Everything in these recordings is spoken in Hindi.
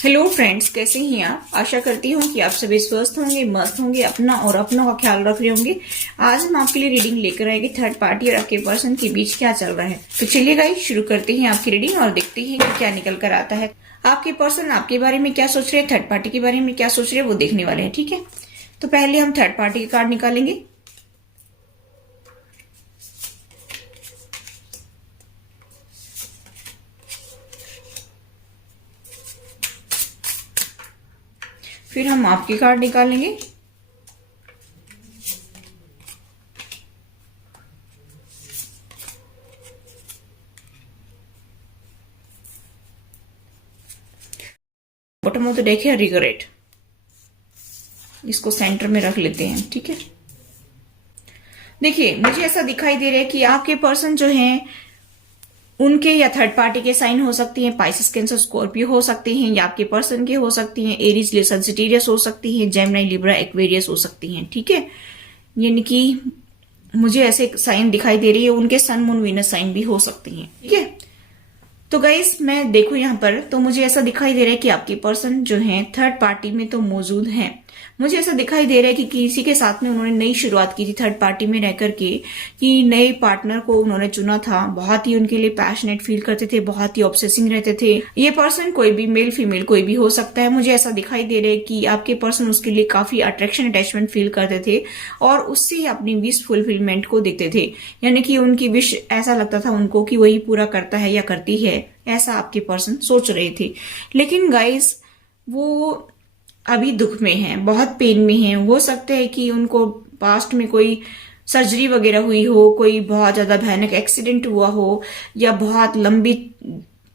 हेलो फ्रेंड्स, कैसे हैं आप। आशा करती हूँ कि आप सभी स्वस्थ होंगे, मस्त होंगे, अपना और अपनों का ख्याल रख रहे होंगे। आज हम आपके लिए रीडिंग लेकर आएंगे थर्ड पार्टी और आपके पर्सन के बीच क्या चल रहा है। तो चलिए गाइस, शुरू करते हैं आपकी रीडिंग और देखते हैं कि क्या निकल कर आता है। आपके पर्सन आपके बारे में क्या सोच रहे हैं, थर्ड पार्टी के बारे में क्या सोच रहे हैं, वो देखने वाले हैं। ठीक है, तो पहले हम थर्ड पार्टी के कार्ड निकालेंगे। फिर हम आपके कार्ड निकालेंगे। बॉटम ऑफ द डेक है रिग्रेट। इसको सेंटर में रख लेते हैं। ठीक है, देखिए मुझे ऐसा दिखाई दे रहा है कि आपके पर्सन जो हैं उनके या थर्ड पार्टी के साइन हो सकती हैं, पाइसेस, कैंसर, स्कॉर्पियो हो सकती हैं, या आपके पर्सन के हो सकती हैं, एरीज, लियो, सजिटेरियस हो सकती हैं, जेमिनी, लिब्रा, एक्वेरियस हो सकती हैं। ठीक है, यानी कि मुझे ऐसे साइन दिखाई दे रही है। उनके सन, मून, वीनस साइन भी हो सकती हैं। ठीक है, तो गाइस मैं देखूं यहाँ पर तो मुझे ऐसा दिखाई दे रहा है कि आपके पर्सन जो हैं थर्ड पार्टी में तो मौजूद हैं। मुझे ऐसा दिखाई दे रहा है कि किसी के साथ में उन्होंने नई शुरुआत की थी थर्ड पार्टी में रह करके, कि नए पार्टनर को उन्होंने चुना था। बहुत ही उनके लिए पैशनेट फील करते थे, बहुत ही ऑब्सेसिंग रहते थे। ये पर्सन कोई भी, मेल फीमेल कोई भी हो सकता है। मुझे ऐसा दिखाई दे रहा है कि आपके पर्सन उसके लिए काफी अट्रैक्शन, अटैचमेंट फील करते थे और उससे ही अपनी विश फुलफिलमेंट को देखते थे। यानी कि उनकी विश ऐसा लगता था उनको कि वही पूरा करता है या करती है, ऐसा आपके पर्सन सोच रहे थे। लेकिन गाइस वो अभी दुख में हैं, बहुत पेन में हैं। हो सकता है कि उनको पास्ट में कोई सर्जरी वगैरह हुई हो, कोई बहुत ज्यादा भयानक एक्सीडेंट हुआ हो, या बहुत लंबी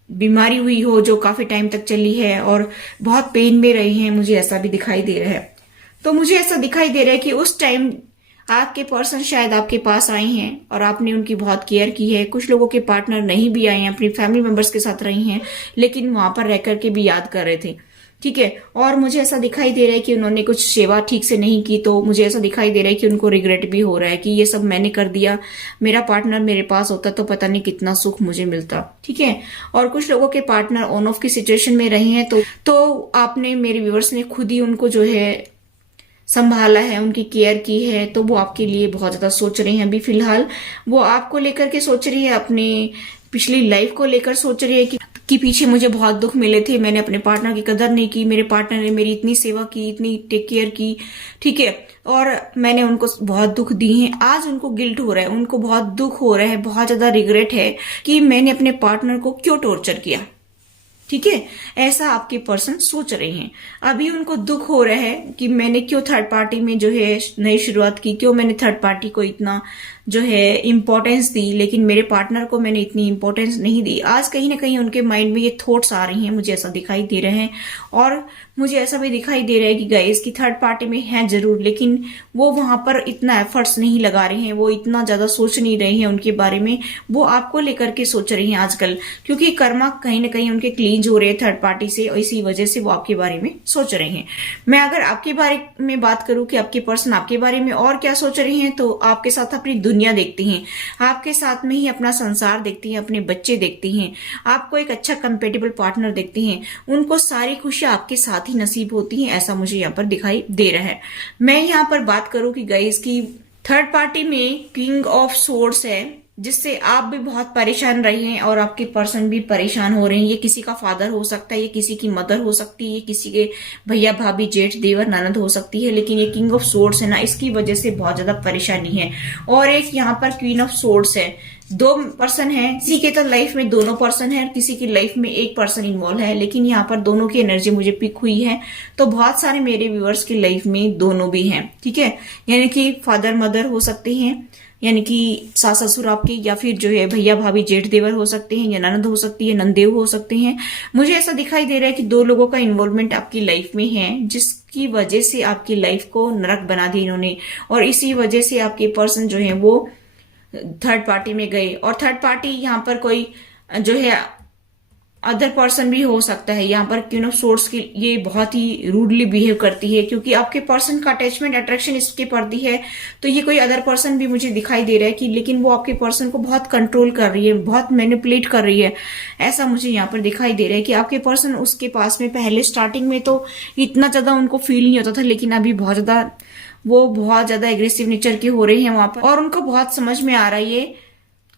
बीमारी हुई हो जो काफी टाइम तक चली है और बहुत पेन में रही हैं। मुझे ऐसा भी दिखाई दे रहा है। तो मुझे ऐसा दिखाई दे रहा है कि उस टाइम आपके पर्सन शायद आपके पास आए हैं और आपने उनकी बहुत केयर की है। कुछ लोगों के पार्टनर नहीं भी आए हैं, अपनी फैमिली मेंबर्स के साथ रही हैं, लेकिन वहां पर रह करके भी याद कर रहे थे। ठीक है, और मुझे ऐसा दिखाई दे रहा है कि उन्होंने कुछ सेवा ठीक से नहीं की, तो मुझे ऐसा दिखाई दे रहा है कि उनको रिग्रेट भी हो रहा है कि ये सब मैंने कर दिया, मेरा पार्टनर मेरे पास होता तो पता नहीं कितना सुख मुझे मिलता। ठीक है, और कुछ लोगों के पार्टनर ऑन ऑफ की सिचुएशन में रहे हैं, तो आपने, मेरे व्यूअर्स ने खुद ही उनको जो है संभाला है, उनकी केयर की है। तो वो आपके लिए बहुत ज्यादा सोच रही हैं। अभी फिलहाल वो आपको लेकर के सोच रही है, अपनी पिछली लाइफ को लेकर सोच रही है कि पीछे मुझे बहुत दुख मिले थे, मैंने अपने पार्टनर की कदर नहीं की, मेरे पार्टनर ने मेरी इतनी सेवा की, इतनी टेक केयर की। ठीक है, और मैंने उनको बहुत दुख दी है। आज उनको गिल्ट हो रहा है, उनको बहुत दुख हो रहा है, बहुत ज्यादा रिग्रेट है कि मैंने अपने पार्टनर को क्यों टॉर्चर किया। ठीक है, ऐसा आपके पर्सन सोच रहे हैं। अभी उनको दुख हो रहा है कि मैंने क्यों थर्ड पार्टी में जो है नई शुरुआत की, क्यों मैंने थर्ड पार्टी को इतना जो है इंपॉर्टेंस दी, लेकिन मेरे पार्टनर को मैंने इतनी इंपॉर्टेंस नहीं दी। आज कहीं ना कहीं उनके माइंड में ये थॉट्स आ रही हैं, मुझे ऐसा दिखाई दे रहे हैं। और मुझे ऐसा भी दिखाई दे रहा है कि गाइस की थर्ड पार्टी में है जरूर, लेकिन वो वहां पर इतना एफर्ट्स नहीं लगा रहे हैं, वो इतना ज्यादा सोच नहीं रहे हैं उनके बारे में। वो आपको लेकर के सोच रही हैं आजकल, क्योंकि कर्मा कहीं ना कहीं उनके क्लीन हो रहे हैं थर्ड पार्टी से, और इसी वजह से वो आपके बारे में सोच रहे हैं। मैं अगर आपके बारे में बात करूं कि आपके पर्सन आपके बारे में और क्या सोच रहे हैं, तो आपके साथ अपनी दुनिया देखती हैं, आपके साथ में ही अपना संसार देखती हैं, अपने बच्चे देखती हैं, आपको एक अच्छा कंपेटेबल पार्टनर देखती हैं। उनको सारी खुशियां आपके साथ ही नसीब होती हैं, ऐसा मुझे यहाँ पर दिखाई दे रहा है। मैं यहाँ पर बात करूं कि गाइस की थर्ड पार्टी में किंग ऑफ सोर्ड्स है, जिससे आप भी बहुत परेशान रहे हैं और आपके पर्सन भी परेशान हो रहे हैं। ये किसी का फादर हो सकता है, ये किसी की मदर हो सकती है, ये किसी के भैया, भाभी, जेठ, देवर, ननद हो सकती है। लेकिन ये किंग ऑफ सोर्ड्स है ना, इसकी वजह से बहुत ज्यादा परेशानी है। और एक यहाँ पर क्वीन ऑफ सोर्ड्स है। दो पर्सन है, किसी के तो लाइफ में दोनों पर्सन है और किसी की लाइफ में एक पर्सन इन्वॉल्व है, लेकिन यहाँ पर दोनों की एनर्जी मुझे पिक हुई है। तो बहुत सारे मेरे व्यूअर्स की लाइफ में दोनों भी हैं। ठीक है, यानी कि फादर मदर हो सकते हैं, यानी कि सास ससुर आपके, या फिर जो है भैया भाभी जेठ देवर हो सकते हैं, या ननद हो सकती है, नंदेव हो सकते हैं। मुझे ऐसा दिखाई दे रहा है कि दो लोगों का इन्वॉल्वमेंट आपकी लाइफ में है, जिसकी वजह से आपकी लाइफ को नरक बना दी इन्होंने, और इसी वजह से आपके पर्सन जो है वो थर्ड पार्टी में गए। और थर्ड पार्टी यहाँ पर कोई जो है अदर पर्सन भी हो सकता है। यहाँ पर क्वीन ऑफ सोर्ड्स की ये बहुत ही रूडली बिहेव करती है, क्योंकि आपके पर्सन का अटैचमेंट अट्रैक्शन इसके प्रति है। तो ये कोई अदर पर्सन भी मुझे दिखाई दे रहा है कि, लेकिन वो आपके पर्सन को बहुत कंट्रोल कर रही है, बहुत मैनिपुलेट कर रही है, ऐसा मुझे यहाँ पर दिखाई दे रहा है कि आपके पर्सन उसके पास में पहले स्टार्टिंग में तो इतना ज्यादा उनको फील नहीं होता था, लेकिन अभी वो बहुत ज्यादा एग्रेसिव नेचर के हो रहे हैं वहां पर, और उनको बहुत समझ में आ रही है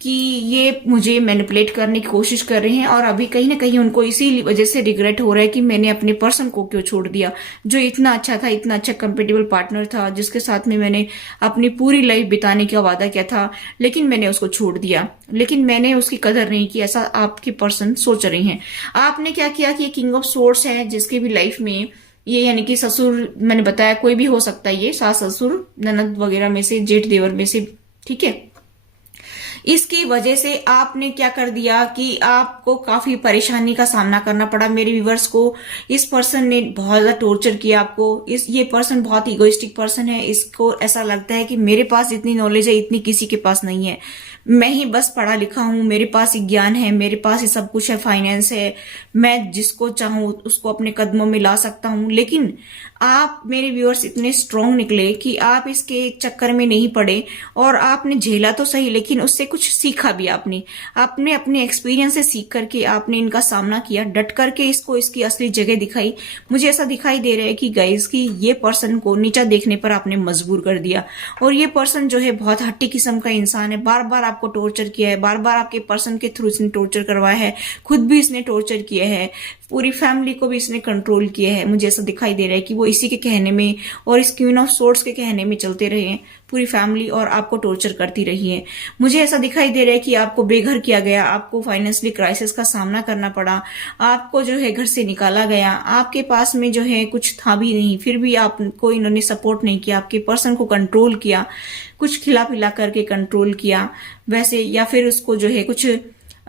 कि ये मुझे मैनिपुलेट करने की कोशिश कर रहे हैं। और अभी कहीं ना कहीं उनको इसी वजह से रिग्रेट हो रहा है कि मैंने अपने पर्सन को क्यों छोड़ दिया, जो इतना अच्छा था, इतना अच्छा कंपेटेबल पार्टनर था, जिसके साथ में मैंने अपनी पूरी लाइफ बिताने का वादा किया था, लेकिन मैंने उसको छोड़ दिया, लेकिन मैंने उसकी कदर नहीं की। ऐसा आपके पर्सन सोच रहे हैं। आपने क्या किया कि किंग ऑफ सोर्ड्स है, जिसकी भी लाइफ में ये, यानी कि ससुर, मैंने बताया कोई भी हो सकता है, ये सास ससुर ननद वगैरह में से, जेठ देवर में से, ठीक है। इसकी वजह से आपने क्या कर दिया कि आपको काफी परेशानी का सामना करना पड़ा। मेरे व्यूवर्स को इस पर्सन ने बहुत ज्यादा टॉर्चर किया आपको। ये पर्सन बहुत इगोइस्टिक पर्सन है। इसको ऐसा लगता है कि मेरे पास इतनी नॉलेज है, इतनी किसी के पास नहीं है, मैं ही बस पढ़ा लिखा हूं, मेरे पास ही ज्ञान है, मेरे पास ही सब कुछ है, फाइनेंस है, मैं जिसको चाहूं उसको अपने कदमों में ला सकता हूं। लेकिन आप मेरे व्यूअर्स इतने स्ट्रांग निकले कि आप इसके चक्कर में नहीं पड़े, और आपने झेला तो सही, लेकिन उससे कुछ सीखा भी। आपने अपने एक्सपीरियंस से सीख करके आपने इनका सामना किया, डट करके इसको इसकी असली जगह दिखाई। मुझे ऐसा दिखाई दे रहा है कि गाइस की ये पर्सन को नीचा देखने पर आपने मजबूर कर दिया, और ये पर्सन जो है बहुत हट्टी किस्म का इंसान है। बार बार आपको टॉर्चर किया है, बार बार आपके पर्सन के थ्रू इसने टॉर्चर करवाया है, खुद भी इसने टॉर्चर किया है, पूरी फैमिली को भी इसने कंट्रोल किया है। मुझे ऐसा दिखाई दे रहा है कि वो इसी के कहने में और इस क्वीन ऑफ सोर्ड्स के कहने में चलते रहे हैं, पूरी फैमिली, और आपको टॉर्चर करती रही है। मुझे ऐसा दिखाई दे रहा है कि आपको बेघर किया गया, आपको फाइनेंशियली क्राइसिस का सामना करना पड़ा, आपको जो है घर से निकाला गया, आपके पास में जो है कुछ था भी नहीं, फिर भी आपको इन्होंने सपोर्ट नहीं किया, आपके पर्सन को कंट्रोल किया, कुछ खिला पिला करके कंट्रोल किया वैसे, या फिर उसको जो है कुछ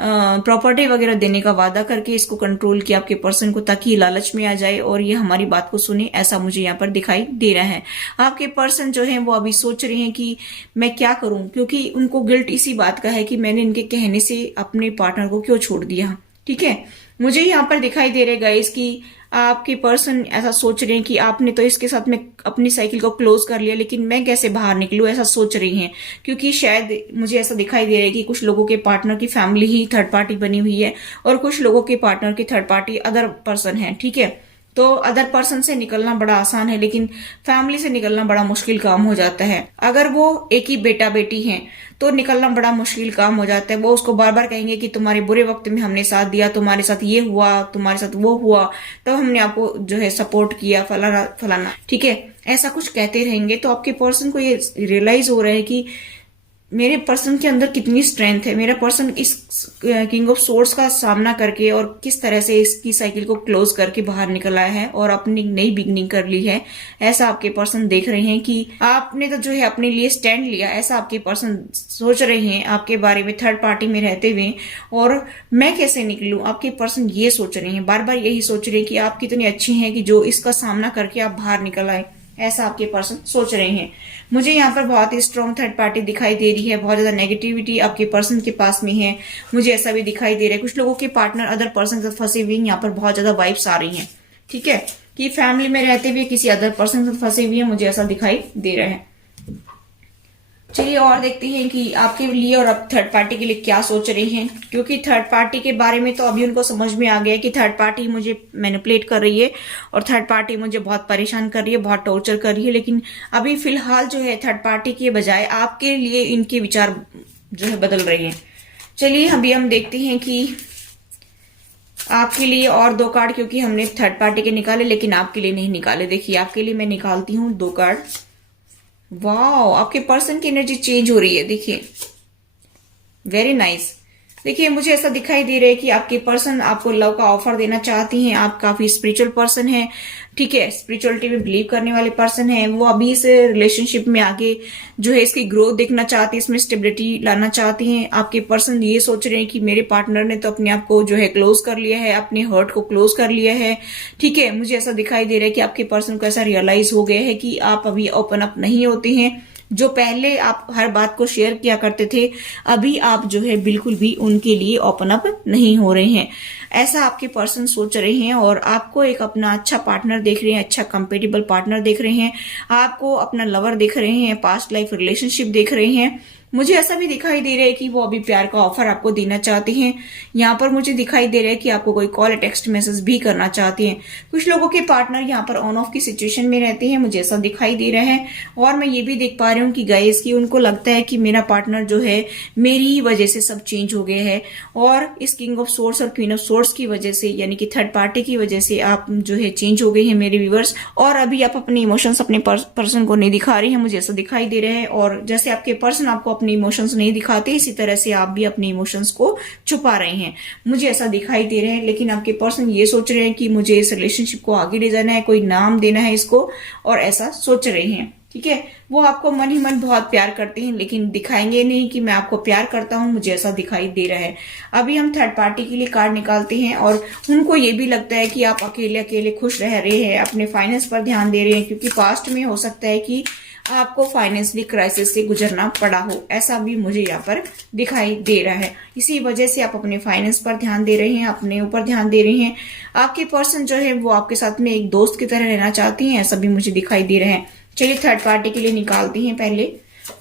प्रॉपर्टी वगैरह देने का वादा करके इसको कंट्रोल किया आपके पर्सन को, ताकि लालच में आ जाए और ये हमारी बात को सुने। ऐसा मुझे यहाँ पर दिखाई दे रहा है। आपके पर्सन जो है वो अभी सोच रहे हैं कि मैं क्या करूं, क्योंकि उनको गिल्ट इसी बात का है कि मैंने इनके कहने से अपने पार्टनर को क्यों छोड़ दिया। ठीक है, मुझे यहाँ पर दिखाई दे रहे गाइस कि आपके पर्सन ऐसा सोच रहे हैं कि आपने तो इसके साथ में अपनी साइकिल को क्लोज कर लिया, लेकिन मैं कैसे बाहर निकलूं, ऐसा सोच रही हैं। क्योंकि शायद मुझे ऐसा दिखाई दे रहा है कि कुछ लोगों के पार्टनर की फैमिली ही थर्ड पार्टी बनी हुई है, और कुछ लोगों के पार्टनर की थर्ड पार्टी अदर पर्सन है। ठीक है, तो अदर पर्सन से निकलना बड़ा आसान है, लेकिन फैमिली से निकलना बड़ा मुश्किल काम हो जाता है। अगर वो एक ही बेटा बेटी हैं तो निकलना बड़ा मुश्किल काम हो जाता है। वो उसको बार बार कहेंगे कि तुम्हारे बुरे वक्त में हमने साथ दिया, तुम्हारे साथ ये हुआ, तुम्हारे साथ वो हुआ, तो हमने आपको जो है सपोर्ट किया, फलाना फलाना। ठीक है, ऐसा कुछ कहते रहेंगे। तो आपके पर्सन को ये रियलाइज हो रहा है कि मेरे पर्सन के अंदर कितनी स्ट्रेंथ है, मेरा पर्सन इस किंग ऑफ सोर्ड्स का सामना करके और किस तरह से इसकी साइकिल को क्लोज करके बाहर निकल आया है और अपनी नई बिगनिंग कर ली है। ऐसा आपके पर्सन देख रहे हैं कि आपने तो जो है अपने लिए स्टैंड लिया, ऐसा आपके पर्सन सोच रहे हैं आपके बारे में थर्ड पार्टी में रहते हुए, और मैं कैसे निकलूं, आपके पर्सन ये सोच रहे हैं, बार बार यही सोच रहे हैं कि आप कितनी अच्छी हैं कि जो इसका सामना करके आप बाहर निकल आए। ऐसा आपके पर्सन सोच रहे हैं। मुझे यहाँ पर बहुत ही स्ट्रॉन्ग थर्ड पार्टी दिखाई दे रही है, बहुत ज्यादा नेगेटिविटी आपके पर्सन के पास में है। मुझे ऐसा भी दिखाई दे रहा है कुछ लोगों के पार्टनर अदर पर्सन से फंसे हुए, यहाँ पर बहुत ज्यादा वाइब्स आ रही हैं। ठीक है, कि फैमिली में रहते हुए किसी अदर पर्सन से फंसे हुए हैं, मुझे ऐसा दिखाई दे रहा है। चलिए और देखते हैं कि आपके लिए और अब थर्ड पार्टी के लिए क्या सोच रहे हैं, क्योंकि थर्ड पार्टी के बारे में तो अभी उनको समझ में आ गया है कि थर्ड पार्टी मुझे मैनिपुलेट कर रही है और थर्ड पार्टी मुझे बहुत परेशान कर रही है, बहुत टॉर्चर कर रही है। लेकिन अभी फिलहाल जो है थर्ड पार्टी के बजाय आपके लिए इनके विचार जो है बदल रहे हैं। चलिए अभी हम देखते हैं कि आपके लिए और दो कार्ड, क्योंकि हमने थर्ड पार्टी के निकाले लेकिन आपके लिए नहीं निकाले। देखिए आपके लिए मैं निकालती हूँ दो कार्ड। वाओ, आपके पर्सन की एनर्जी चेंज हो रही है। देखिए वेरी नाइस। देखिए मुझे ऐसा दिखाई दे रहा है कि आपके पर्सन आपको लव का ऑफर देना चाहती हैं। आप काफी स्पिरिचुअल पर्सन है, ठीक है, स्पिरिचुअलिटी में बिलीव करने वाले पर्सन है। वो अभी इस रिलेशनशिप में आगे जो है इसकी ग्रोथ देखना चाहती है, इसमें स्टेबिलिटी लाना चाहती हैं। आपके पर्सन ये सोच रहे हैं कि मेरे पार्टनर ने तो अपने आप को जो है क्लोज कर लिया है, अपने हर्ट को क्लोज कर लिया है। ठीक है, मुझे ऐसा दिखाई दे रहा है कि आपके पर्सन को ऐसा रियलाइज हो गया है कि आप अभी ओपन अप नहीं होते हैं, जो पहले आप हर बात को शेयर किया करते थे, अभी आप जो है बिल्कुल भी उनके लिए ओपन अप नहीं हो रहे हैं। ऐसा आपके पर्सन सोच रहे हैं और आपको एक अपना अच्छा पार्टनर देख रहे हैं, अच्छा कंपेटेबल पार्टनर देख रहे हैं, आपको अपना लवर देख रहे हैं, पास्ट लाइफ रिलेशनशिप देख रहे हैं। मुझे ऐसा भी दिखाई दे रहा है कि वो अभी प्यार का ऑफर आपको देना चाहते हैं। यहाँ पर मुझे दिखाई दे रहा है कि आपको कोई कॉल टेक्स्ट मैसेज भी करना चाहते हैं। कुछ लोगों के पार्टनर यहाँ पर ऑन ऑफ की सिचुएशन में रहते हैं, मुझे ऐसा दिखाई दे रहा है। और मैं ये भी देख पा रही हूँ कि गाइस की उनको लगता है कि मेरा पार्टनर जो है मेरी ही वजह से सब चेंज हो गया है, और इस किंग ऑफ सोर्स और क्वीन ऑफ सोर्स की वजह से, यानी कि थर्ड पार्टी की वजह से आप जो है चेंज हो गए हैं मेरे व्यूअर्स। और अभी आप अपने इमोशंस अपने पर्सन को नहीं दिखा रही हैं, मुझे ऐसा दिखाई दे रहा है। और जैसे आपके पर्सन आपको अपने इमोशंस नहीं दिखाते, इसी तरह से आप भी अपने इमोशंस को छुपा रहे हैं, मुझे ऐसा दिखाई दे रहा है। लेकिन आपके पर्सन ये सोच रहे हैं कि मुझे इस रिलेशनशिप को आगे ले जाना है, कोई नाम देना है इसको, और ऐसा सोच रहे हैं। ठीक है, वो आपको मन ही मन बहुत प्यार करते हैं, लेकिन दिखाएंगे नहीं कि मैं आपको प्यार करता हूं, मुझे ऐसा दिखाई दे रहा है। अभी हम थर्ड पार्टी के लिए कार्ड निकालते हैं, और उनको ये भी लगता है कि आप अकेले अकेले खुश रह रहे हैं, अपने फाइनेंस पर ध्यान दे रहे हैं, क्योंकि पास्ट में हो सकता है कि आपको फाइनेंशियली क्राइसिस से गुजरना पड़ा हो, ऐसा भी मुझे यहाँ पर दिखाई दे रहा है। इसी वजह से आप अपने फाइनेंस पर ध्यान दे रहे हैं, अपने ऊपर ध्यान दे रहे हैं। आपके पर्सन जो है वो आपके साथ में एक दोस्त की तरह रहना चाहती हैं, ऐसा भी मुझे दिखाई दे रहा है। चलिए थर्ड पार्टी के लिए निकालती हैं पहले।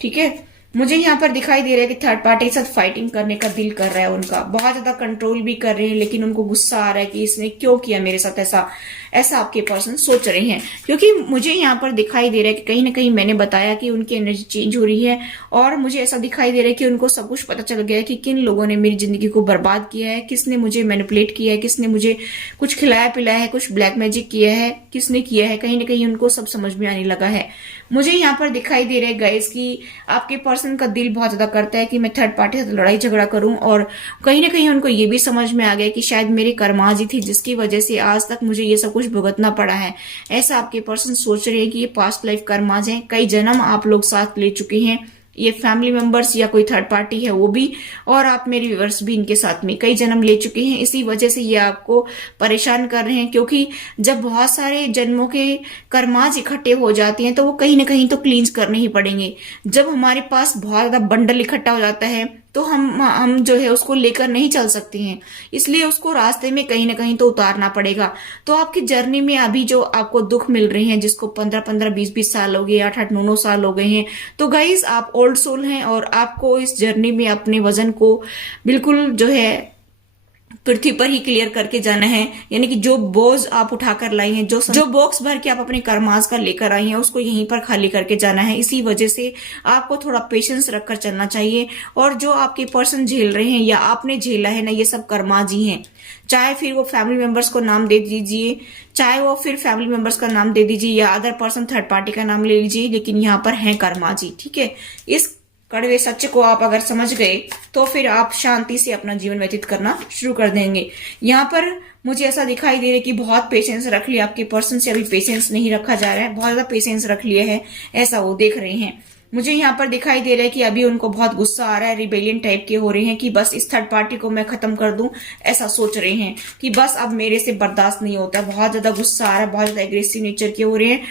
ठीक है, मुझे यहाँ पर दिखाई दे रहा है कि थर्ड पार्टी के साथ फाइटिंग करने का दिल कर रहा है उनका, बहुत ज्यादा कंट्रोल भी कर रहे हैं, लेकिन उनको गुस्सा आ रहा है कि इसने क्यों किया मेरे साथ ऐसा। ऐसा आपके पर्सन सोच रहे हैं, क्योंकि मुझे यहाँ पर दिखाई दे रहा है कि कहीं ना कहीं मैंने बताया कि उनकी एनर्जी चेंज हो रही है, और मुझे ऐसा दिखाई दे रहा है कि उनको सब कुछ पता चल गया है कि किन लोगों ने मेरी जिंदगी को बर्बाद किया है, किसने मुझे मैनिपुलेट किया है, किसने मुझे कुछ खिलाया पिलाया है, कुछ ब्लैक मैजिक किया है, किसने किया है। कहीं ना कहीं उनको सब समझ में आने लगा है। मुझे यहाँ पर दिखाई दे रहा है गाइस कि आपके पर्सन का दिल बहुत ज्यादा करता है कि मैं थर्ड पार्टी से लड़ाई झगड़ा करूं, और कहीं ना कहीं उनको ये भी समझ में आ गया कि शायद मेरी कर्माजी थी जिसकी वजह से आज तक मुझे ये सब कुछ भुगतना पड़ा है। ऐसा आपके पर्सन सोच रहे हैं कि ये पास्ट लाइफ कर्माज है, कई जन्म आप लोग साथ ले चुके हैं, ये फैमिली मेंबर्स या कोई थर्ड पार्टी है वो भी, और आप मेरे व्यूअर्स भी इनके साथ में कई जन्म ले चुके हैं। इसी वजह से ये आपको परेशान कर रहे हैं, क्योंकि जब बहुत सारे जन्मों के कर्माज इकट्ठे हो जाते हैं तो वो कहीं ना कहीं तो क्लींस करने ही पड़ेंगे। जब हमारे पास बहुत ज्यादा बंडल इकट्ठा हो जाता है तो हम जो है उसको लेकर नहीं चल सकते हैं, इसलिए उसको रास्ते में कहीं ना कहीं तो उतारना पड़ेगा। तो आपकी जर्नी में अभी जो आपको दुख मिल रहे हैं, जिसको 15-15 20-20 साल हो गए, 8-8 9-9 साल हो गए हैं, तो गाइस आप ओल्ड सोल हैं, और आपको इस जर्नी में अपने वजन को बिल्कुल जो है पृथ्वी पर ही क्लियर करके जाना है। यानी कि जो बोझ आप उठाकर लाई हैं, जो बॉक्स भर के आप अपने कर्मास का लेकर आई हैं, उसको यहीं पर खाली करके जाना है। इसी वजह से आपको थोड़ा पेशेंस रखकर चलना चाहिए। और जो आपके पर्सन झेल रहे हैं या आपने झेला है ना, ये सब कर्माज ही हैं। चाहे फिर वो फैमिली मेंबर्स को नाम दे दीजिए, चाहे वो फिर फैमिली मेंबर्स का नाम दे दीजिए, या अदर पर्सन थर्ड पार्टी का नाम ले लीजिए, लेकिन यहाँ पर है कर्माजी। ठीक है, इस कड़वे सच को आप अगर समझ गए तो फिर आप शांति से अपना जीवन व्यतीत करना शुरू कर देंगे। यहाँ पर मुझे ऐसा दिखाई दे रहा है कि बहुत पेशेंस रख लिया आपके पर्सन से, अभी पेशेंस नहीं रखा जा रहा है, बहुत ज्यादा पेशेंस रख लिया है, ऐसा वो देख रहे हैं। मुझे यहाँ पर दिखाई दे रहा है कि अभी उनको बहुत गुस्सा आ रहा है, रिबेलियन टाइप के हो रहे हैं कि बस इस थर्ड पार्टी को मैं खत्म कर दूं, ऐसा सोच रहे हैं कि बस अब मेरे से बर्दाश्त नहीं होता। बहुत ज्यादा गुस्सा आ रहा है, बहुत ज्यादा एग्रेसिव नेचर के हो रहे हैं,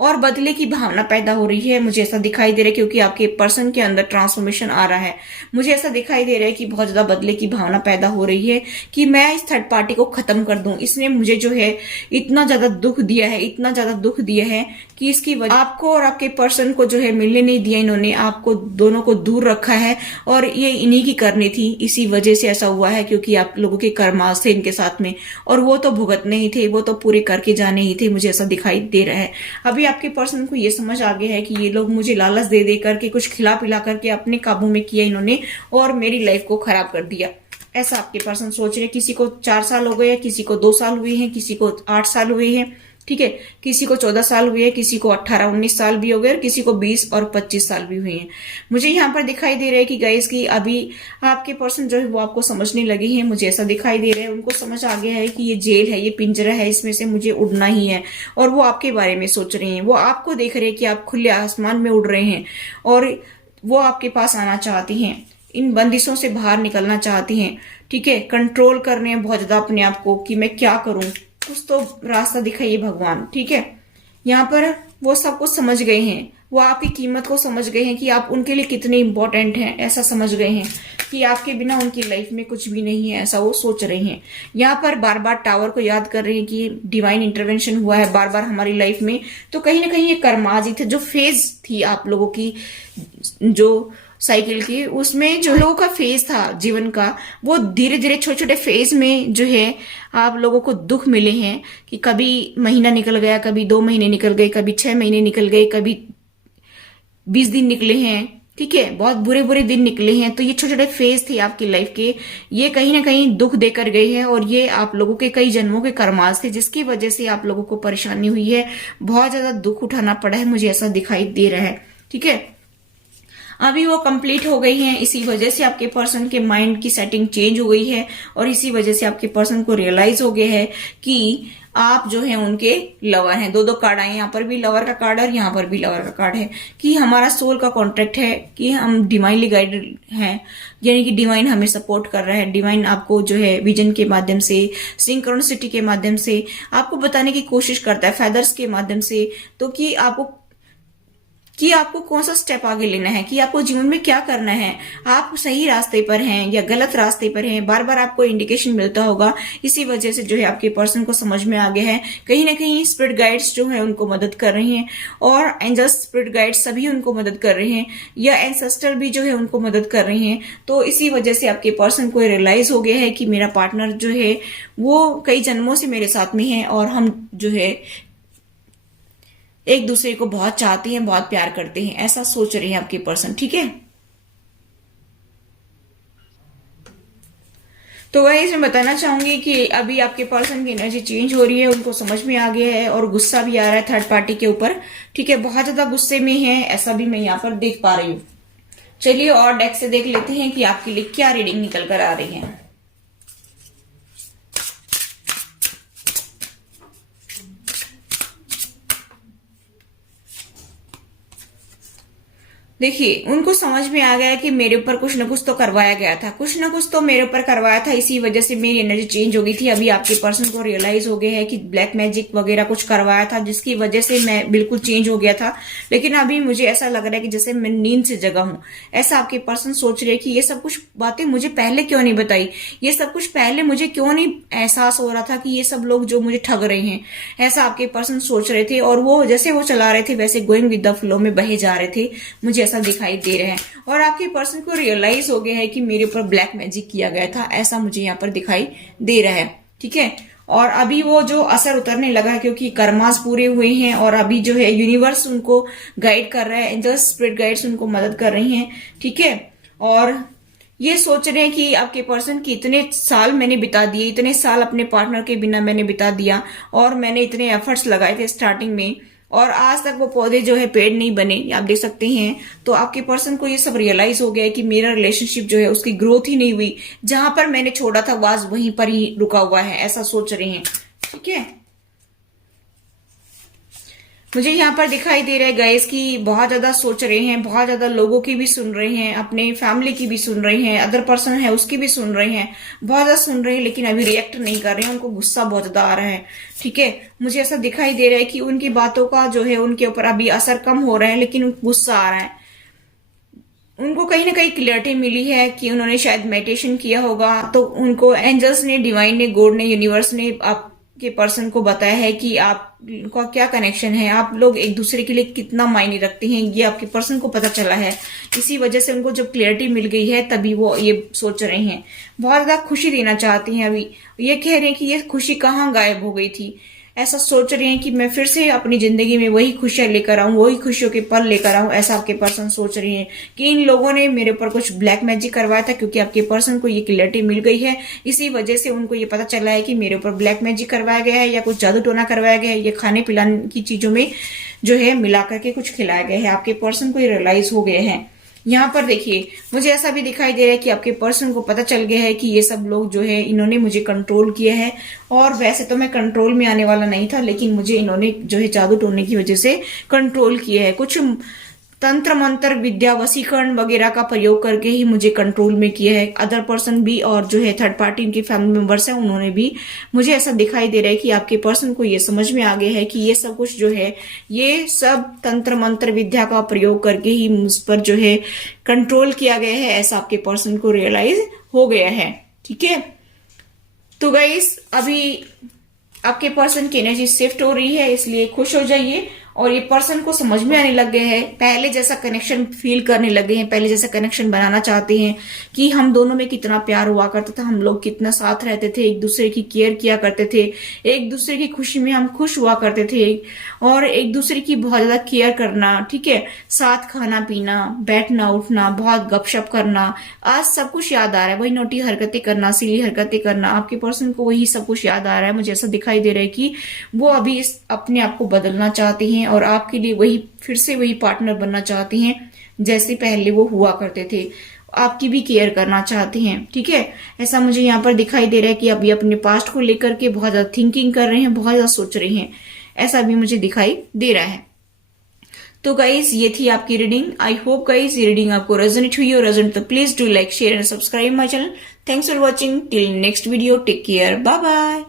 और बदले की भावना पैदा हो रही है। मुझे ऐसा दिखाई दे रहा है क्योंकि आपके पर्सन के अंदर ट्रांसफॉर्मेशन आ रहा है। मुझे ऐसा दिखाई दे रहा है कि बहुत ज्यादा बदले की भावना पैदा हो रही है कि मैं इस थर्ड पार्टी को खत्म कर दूं, इसने मुझे जो है इतना ज्यादा दुख दिया है, इतना ज्यादा दुख दिया है कि इसकी वजह आपको और आपके पर्सन को जो है मिलने नहीं दिया, इन्होंने आपको दोनों को दूर रखा है, और ये इन्हीं की करनी थी। इसी वजह से ऐसा हुआ है क्योंकि आप लोगों के कर्मास थे इनके साथ में, और वो तो भुगतने ही थे, वो तो पूरे करके जाने ही थे। मुझे ऐसा दिखाई दे रहा है। अभी आपके पर्सन को ये समझ आ गया है कि ये लोग मुझे लालच दे दे करके, कुछ खिला पिला करके अपने काबू में किया इन्होंने, और मेरी लाइफ को खराब कर दिया। ऐसा आपके पर्सन सोच रहे हैं। किसी को 4 साल हो गए हैं, किसी को 2 साल हुए हैं, किसी को 8 साल हुए हैं। ठीक है, किसी को 14 साल हुए हैं, किसी को 18-19 साल भी हो गए, और किसी को 20 और 25 साल भी हुए हैं। मुझे यहाँ पर दिखाई दे रहा है कि गाइस की अभी आपके पर्सन जो है वो आपको समझने लगे हैं। मुझे ऐसा दिखाई दे रहा है उनको समझ आ गया है कि ये जेल है, ये पिंजरा है, इसमें से मुझे उड़ना ही है, और वो आपके बारे में सोच रहे हैं। वो आपको देख रहे हैं कि आप खुले आसमान में उड़ रहे हैं, और वो आपके पास आना चाहती हैं, इन बंदिशों से बाहर निकलना चाहती हैं। ठीक है, कंट्रोल कर रहे हैं बहुत ज्यादा अपने आप को कि मैं क्या करूं, कुछ तो रास्ता दिखाइए भगवान। ठीक है, यहाँ पर वो सब कुछ समझ गए हैं। वो आपकी कीमत को समझ गए हैं कि आप उनके लिए कितने इंपॉर्टेंट हैं, ऐसा समझ गए हैं कि आपके बिना उनकी लाइफ में कुछ भी नहीं है, ऐसा वो सोच रहे हैं। यहाँ पर बार बार टावर को याद कर रहे हैं कि डिवाइन इंटरवेंशन हुआ है बार बार हमारी लाइफ में। तो कहीं ना कहीं ये कर्माजित है, जो फेज थी आप लोगों की, जो साइकिल की, उसमें जो लोगों का फेज था जीवन का, वो धीरे धीरे छोटे छोटे फेज में जो है आप लोगों को दुख मिले हैं कि कभी महीना निकल गया, कभी 2 महीने निकल गए, कभी 6 महीने निकल गए, कभी 20 दिन निकले हैं, ठीक है, बहुत बुरे बुरे दिन निकले हैं। तो ये छोटे छोटे फेज थे आपकी लाइफ के, ये कहीं ना कहीं दुख देकर गए हैं और ये आप लोगों के कई जन्मों के कर्मास थे जिसकी वजह से आप लोगों को परेशानी हुई है, बहुत ज्यादा दुख उठाना पड़ा है, मुझे ऐसा दिखाई दे रहा है। ठीक है, अभी वो कंप्लीट हो गई हैं, इसी वजह से आपके पर्सन के माइंड की सेटिंग चेंज हो गई है और इसी वजह से आपके पर्सन को रियलाइज हो गया है कि आप जो है उनके लवर हैं। दो दो कार्ड आए, यहाँ पर भी लवर का कार्ड है और यहाँ पर भी लवर का कार्ड है कि हमारा सोल का कॉन्ट्रैक्ट है कि हम डिवाइनली गाइडेड हैं, यानी कि डिवाइन हमें सपोर्ट कर रहा है। डिवाइन आपको जो है विजन के माध्यम से, सिंक्रोनिसिटी के माध्यम से आपको बताने की कोशिश करता है, फेदर्स के माध्यम से, तो कि आपको कौन सा स्टेप आगे लेना है, कि आपको जीवन में क्या करना है, आप सही रास्ते पर हैं या गलत रास्ते पर हैं, बार बार आपको इंडिकेशन मिलता होगा। इसी वजह से जो है आपके पर्सन को समझ में आ गया है, कहीं ना कहीं स्पिरिट गाइड्स जो है उनको मदद कर रहे हैं और एंजल्स, स्पिरिट गाइड्स सभी उनको मदद कर रहे हैं, या एंसेस्टर भी जो है उनको मदद कर रहे हैं। तो इसी वजह से आपके पर्सन को रियलाइज हो गया है कि मेरा पार्टनर जो है वो कई जन्मों से मेरे साथ में है और हम जो है एक दूसरे को बहुत चाहते हैं, बहुत प्यार करते हैं, ऐसा सोच रहे हैं आपके पर्सन। ठीक है, तो वही मैं बताना चाहूंगी कि अभी आपके पर्सन की एनर्जी चेंज हो रही है, उनको समझ में आ गया है और गुस्सा भी आ रहा है थर्ड पार्टी के ऊपर। ठीक है, बहुत ज्यादा गुस्से में है, ऐसा भी मैं यहाँ पर देख पा रही हूँ। चलिए और डेक से देख लेते हैं कि आपके लिए क्या रीडिंग निकल कर आ रही है। देखिए, उनको समझ में आ गया कि मेरे ऊपर कुछ न कुछ तो करवाया गया था, कुछ न कुछ तो मेरे ऊपर करवाया था, इसी वजह से मेरी एनर्जी चेंज हो गई थी। अभी आपके पर्सन को रियलाइज हो गया है कि ब्लैक मैजिक वगैरह कुछ करवाया था जिसकी वजह से मैं बिल्कुल चेंज हो गया था। लेकिन अभी मुझे ऐसा लग रहा है कि जैसे मैं नींद से जगा हूं, ऐसा आपके पर्सन सोच रहे हैं कि ये सब कुछ बातें मुझे पहले क्यों नहीं बताई, ये सब कुछ पहले मुझे क्यों नहीं एहसास हो रहा था कि ये सब लोग जो मुझे ठग रहे हैं, ऐसा आपके पर्सन सोच रहे थे। और वो जैसे वो चला रहे थे वैसे गोइंग विद द फ्लो में बहे जा रहे थे, मुझे ऐसा दिखाई दे रहा है। और आपके पर्सन को रियलाइज हो गया है कि मेरे ऊपर ब्लैक मैजिक किया गया था, ऐसा मुझे यहाँ पर दिखाई दे रहा है। ठीक है, और अभी वो जो असर उतरने लगा है क्योंकि कर्मास पूरे हुए हैं और अभी जो है यूनिवर्स उनको गाइड कर रहा है, एंजल्स, स्पिरिट गाइड्स उनको मदद कर रही हैं। ठीक है, और ये सोच रहे हैं कि आपके पर्सन की इतने साल मैंने बिता दिए, इतने साल अपने पार्टनर के बिना मैंने बिता दिया और मैंने इतने एफर्ट्स लगाए थे स्टार्टिंग में और आज तक वो पौधे जो है पेड़ नहीं बने, आप देख सकते हैं। तो आपके पर्सन को ये सब रियलाइज हो गया है कि मेरा रिलेशनशिप जो है उसकी ग्रोथ ही नहीं हुई, जहां पर मैंने छोड़ा था वो आज वहीं पर ही रुका हुआ है, ऐसा सोच रहे हैं। ठीक है, मुझे यहाँ पर दिखाई दे रहा है गाइस कि बहुत ज्यादा सोच रहे हैं, बहुत ज्यादा लोगों की भी सुन रहे हैं, अपने फैमिली की भी सुन रहे हैं, अदर पर्सन है उसकी भी सुन रहे हैं, बहुत ज्यादा सुन रहे हैं लेकिन अभी रिएक्ट नहीं कर रहे हैं, उनको गुस्सा बहुत ज्यादा आ रहा है। ठीक है, मुझे ऐसा दिखाई दे रहा है कि उनकी बातों का जो है उनके ऊपर अभी असर कम हो रहा है लेकिन गुस्सा आ रहा है। उनको कहीं ना कहीं क्लियरिटी मिली है कि उन्होंने शायद मेडिटेशन किया होगा, तो उनको एंजल्स ने, डिवाइन ने, गॉड ने, यूनिवर्स ने आपके पर्सन को बताया है कि आपका क्या कनेक्शन है, आप लोग एक दूसरे के लिए कितना मायने रखते हैं, ये आपके पर्सन को पता चला है। इसी वजह से उनको जब क्लियरिटी मिल गई है तभी वो ये सोच रहे हैं, बहुत ज्यादा खुशी देना चाहती हैं। अभी ये कह रहे हैं कि ये खुशी कहाँ गायब हो गई थी, ऐसा सोच रहे हैं कि मैं फिर से अपनी जिंदगी में वही खुशियां लेकर आऊं, वही खुशियों के पल लेकर आऊं, ऐसा आपके पर्सन सोच रहे हैं कि इन लोगों ने मेरे ऊपर कुछ ब्लैक मैजिक करवाया था। क्योंकि आपके पर्सन को ये क्लियरिटी मिल गई है, इसी वजह से उनको ये पता चला है कि मेरे ऊपर ब्लैक मैजिक करवाया गया है या कुछ जादू टोना करवाया गया है, ये खाने पिलाने की चीजों में जो है मिला करके कुछ खिलाया गया है। आपके पर्सन को ये रियलाइज हो गए हैं। यहाँ पर देखिए, मुझे ऐसा भी दिखाई दे रहा है कि आपके पर्सन को पता चल गया है कि ये सब लोग जो है इन्होंने मुझे कंट्रोल किया है और वैसे तो मैं कंट्रोल में आने वाला नहीं था लेकिन मुझे इन्होंने जो है जादू टोने की वजह से कंट्रोल किया है। कुछ तंत्र मंत्र विद्या वशीकरण वगैरह का प्रयोग करके ही मुझे कंट्रोल में किया है। अदर पर्सन भी और जो है थर्ड पार्टी इनके फैमिली मेंबर्स हैं उन्होंने भी, मुझे ऐसा दिखाई दे रहा है कि आपके पर्सन को ये समझ में आ गया है कि ये सब कुछ जो है ये सब तंत्र मंत्र विद्या का प्रयोग करके ही मुझ पर जो है कंट्रोल किया गया है, ऐसा आपके पर्सन को रियलाइज हो गया है। ठीक है, तो गाइस अभी आपके पर्सन की एनर्जी शिफ्ट हो रही है, इसलिए खुश हो जाइए और ये पर्सन को समझ में आने लग गए हैं, पहले जैसा कनेक्शन फील करने लगे हैं, पहले जैसा कनेक्शन बनाना चाहते हैं कि हम दोनों में कितना प्यार हुआ करता था, हम लोग कितना साथ रहते थे, एक दूसरे की केयर किया करते थे, एक दूसरे की खुशी में हम खुश हुआ करते थे और एक दूसरे की बहुत ज्यादा केयर करना। ठीक है, साथ खाना पीना, बैठना उठना, बहुत गपशप करना, आज सब कुछ याद आ रहा है। वही नोटी हरकतें करना, सीली हरकतें करना, आपके पर्सन को वही सब कुछ याद आ रहा है। मुझे ऐसा दिखाई दे रहा है कि वो अभी अपने आप को बदलना चाहते हैं और आपके लिए वही फिर से वही पार्टनर बनना चाहते हैं जैसे पहले वो हुआ करते थे, आपकी भी केयर करना चाहते हैं। ठीक है, ऐसा मुझे यहाँ पर दिखाई दे रहा है कि अभी अपने पास्ट को लेकर के बहुत ज्यादा थिंकिंग कर रहे हैं, बहुत ज्यादा सोच रहे हैं, ऐसा भी मुझे दिखाई दे रहा है। तो गाइज ये थी आपकी रीडिंग। आई होप गाइज ये रीडिंग आपको रेजोनेट हुई और रेजोनेट तो please do like share and subscribe my channel. Thanks for watching, till next video, take care, bye bye.